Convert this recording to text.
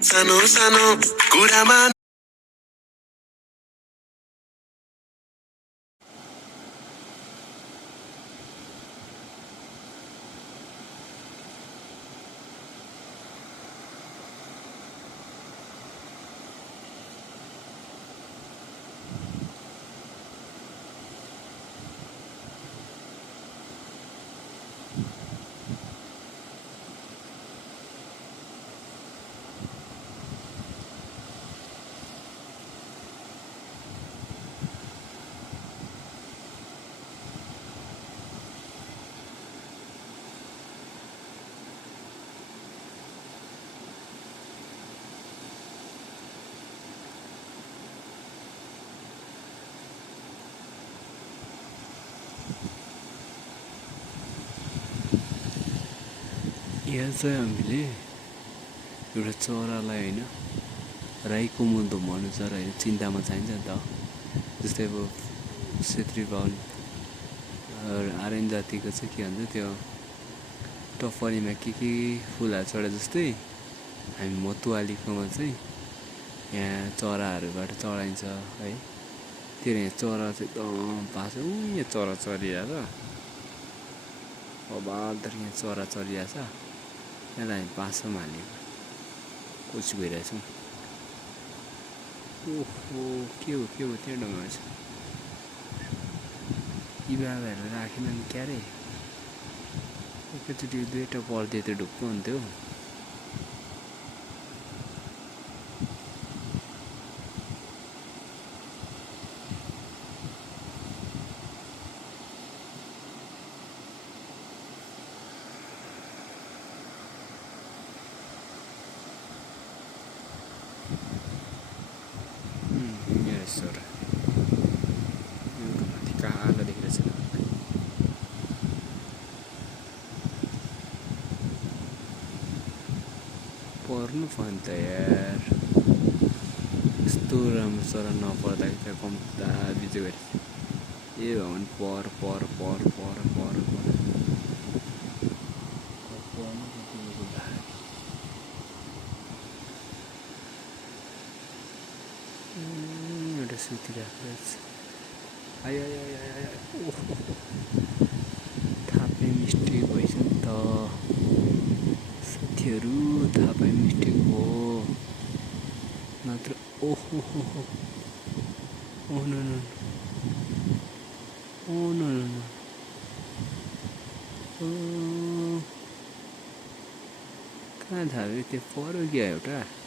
सानो सानो कुरामा यहाँ चाहिँ हामीले एउटा चरालाई होइन राईको मुन्टो भन्नु चरा होइन चिन्तामा चाहिन्छ नि त जस्तै अब छेत्री बाहुन आर्यन जातिको चाहिँ के भन्छ त्यो टफरीमा के फुलहरू चढे जस्तै हामी मतुवालीकोमा चाहिँ यहाँ चराहरूबाट चढाइन्छ है त्यो यहाँ चरा चाहिँ एकदम पास यहाँ चरा चरिरहेछ अबाधर यहाँ चरा चरिरहेछ त्यसलाई हामी पासोमा हालेको कोसिस भइरहेछौँ ओहो के हो त्यहाँ डङ्गा छ यी बाबाहरू राखेन नि क्यारे एकैचोटि दुईवटा पर्दियो त्यो ढुक्क हुन्थ्यो सर माथि कालो देखिरहेछ पर्नु पर्यो नि त यार यस्तो राम्रो चरा नपर्दाखेरि त कम्ता बिजो गरे ए भगवान् पर एउटा सुतिरहेको छ आयो ओहो थापै मिस्टेक भएछ नि त साथीहरू थापै मिस्टेक हो नत्र ओहो नो कहाँ थाप्यो त्यो पऱ्यो क्या एउटा